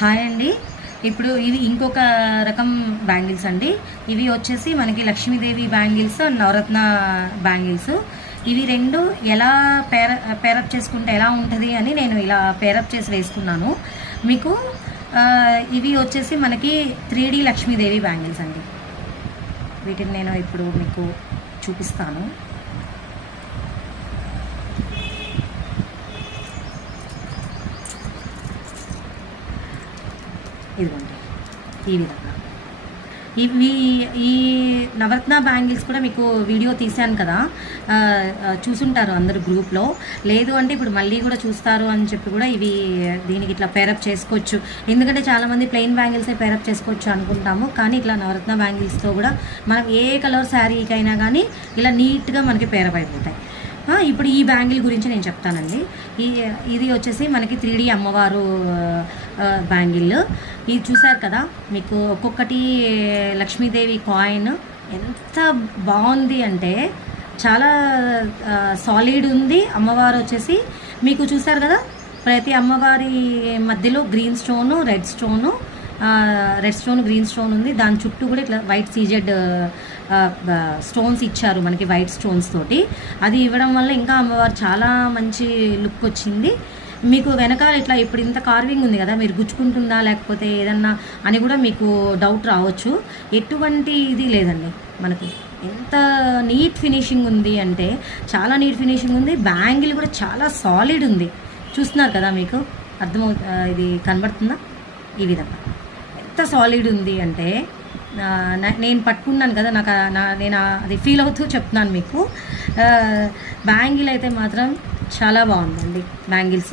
Hi అండి. ఇప్పుడు ఇవి ఇంకొక రకం బ్యాంగిల్స్ అండి. ఇవి వచ్చేసి మనకి లక్ష్మీదేవి బ్యాంగిల్స్, నవరత్న బ్యాంగిల్స్. ఇవి రెండు ఎలా పేరప్ చేసుకుంటే ఎలా ఉంటుంది అని నేను ఇలా పేరప్ చేసి వేసుకున్నాను. మీకు ఇవి వచ్చేసి మనకి 3D లక్ష్మీదేవి బ్యాంగిల్స్ అండి. వీటిని నేను ఇప్పుడు మీకు చూపిస్తాను. ఇదిగోండి ఈ విధంగా ఈ నవరత్న బ్యాంగిల్స్ కూడా మీకు వీడియో తీశాను కదా, చూసుంటారు అందరు గ్రూప్లో. లేదు అంటే ఇప్పుడు మళ్ళీ కూడా చూస్తారు అని చెప్పి కూడా ఇవి దీనికి ఇట్లా పేరప్ చేసుకోవచ్చు. ఎందుకంటే చాలామంది ప్లెయిన్ బ్యాంగిల్సే పేరప్ చేసుకోవచ్చు అనుకుంటాము, కానీ ఇట్లా నవరత్న బ్యాంగిల్స్తో కూడా మనం ఏ కలర్ శారీకైనా కానీ ఇలా నీట్గా మనకి పేరప్ అయిపోతాయి. ఇప్పుడు ఈ బ్యాంగిల్ గురించి నేను చెప్తానండి. ఇది వచ్చేసి మనకి 3D అమ్మవారు బ్యాంగిల్. ఇది చూసారు కదా, మీకు ఒక్కొక్కటి లక్ష్మీదేవి కాయిన్ ఎంత బాగుంది అంటే చాలా సాలిడ్ ఉంది. అమ్మవారు వచ్చేసి మీకు చూసారు కదా, ప్రతి అమ్మవారి మధ్యలో green stone, red stone green stone ఉంది. దాని చుట్టూ కూడా ఇట్లా వైట్ సీజెడ్ స్టోన్స్ ఇచ్చారు మనకి, వైట్ స్టోన్స్ తోటి. అది ఇవ్వడం వల్ల ఇంకా అమ్మవారు చాలా మంచి లుక్ వచ్చింది. మీకు వెనకాల ఇట్లా ఇప్పుడు ఇంత కార్వింగ్ ఉంది కదా, మీరు గుచ్చుకుంటుందా లేకపోతే ఏదన్నా అని కూడా మీకు డౌట్ రావచ్చు. ఎటువంటి ఇది లేదండి మనకు. ఎంత నీట్ ఫినిషింగ్ ఉంది అంటే చాలా నీట్ ఫినిషింగ్ ఉంది. బ్యాంగిల్ కూడా చాలా సాలిడ్ ఉంది. చూస్తున్నారు కదా, మీకు ఇది కనబడుతుందా? ఈ విధంగా ఎంత సాలిడ్ ఉంది అంటే నేను పట్టుకున్నాను కదా, నేను అది ఫీల్ అవుతూ చెప్తున్నాను మీకు. బ్యాంగిల్ అయితే మాత్రం చాలా బాగుందండి బ్యాంగిల్స్.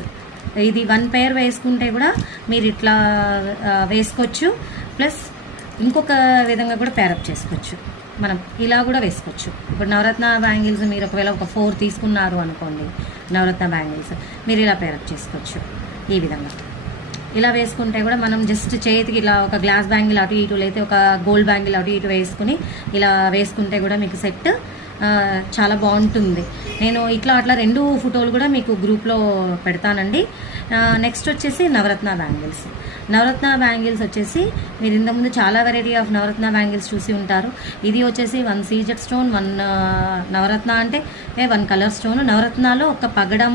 ఇది 1 పేర్ వేసుకుంటే కూడా మీరు ఇట్లా వేసుకోవచ్చు. ప్లస్ ఇంకొక విధంగా కూడా పేరప్ చేసుకోవచ్చు. మనం ఇలా కూడా వేసుకోవచ్చు. ఇప్పుడు నవరత్న బ్యాంగిల్స్ మీరు ఒకవేళ ఒక 4 తీసుకున్నారు అనుకోండి, నవరత్న బ్యాంగిల్స్ మీరు ఇలా పేరప్ చేసుకోవచ్చు. ఈ విధంగా ఇలా వేసుకుంటే కూడా మనం జస్ట్ చేతికి ఇలా ఒక గ్లాస్ బ్యాంగిల్ అటు ఇటు, లేకపోతే ఒక గోల్డ్ బ్యాంగిల్ అటు ఇటు వేసుకుని ఇలా వేసుకుంటే కూడా మీకు సెట్ చాలా బాగుంటుంది. నేను ఇట్లా అట్లా 2 ఫోటోలు కూడా మీకు గ్రూప్లో పెడతానండి. నెక్స్ట్ వచ్చేసి నవరత్న బ్యాంగిల్స్. నవరత్న బ్యాంగిల్స్ వచ్చేసి మీరు ఇంతకుముందు చాలా వెరైటీ ఆఫ్ నవరత్న బ్యాంగిల్స్ చూసి ఉంటారు. ఇది వచ్చేసి 1 సీజెడ్ స్టోన్, 1 నవరత్న అంటే 1 కలర్ స్టోన్. నవరత్నాలో ఒక పగడం,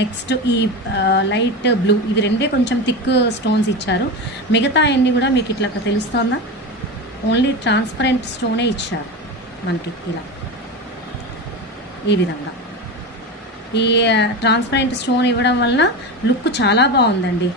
నెక్స్ట్ ఈ లైట్ బ్లూ, ఇవి 2 కొంచెం థిక్ స్టోన్స్ ఇచ్చారు. మిగతా అన్నీ కూడా మీకు ఇట్లా తెలుస్తుందా, ఓన్లీ ట్రాన్స్పరెంట్ స్టోనే ఇచ్చారు మనకి. ఇలా ఈ విధంగా ఈ ట్రాన్స్పరెంట్ స్టోన్ ఇవ్వడం వల్ల లుక్ చాలా బాగుందండి.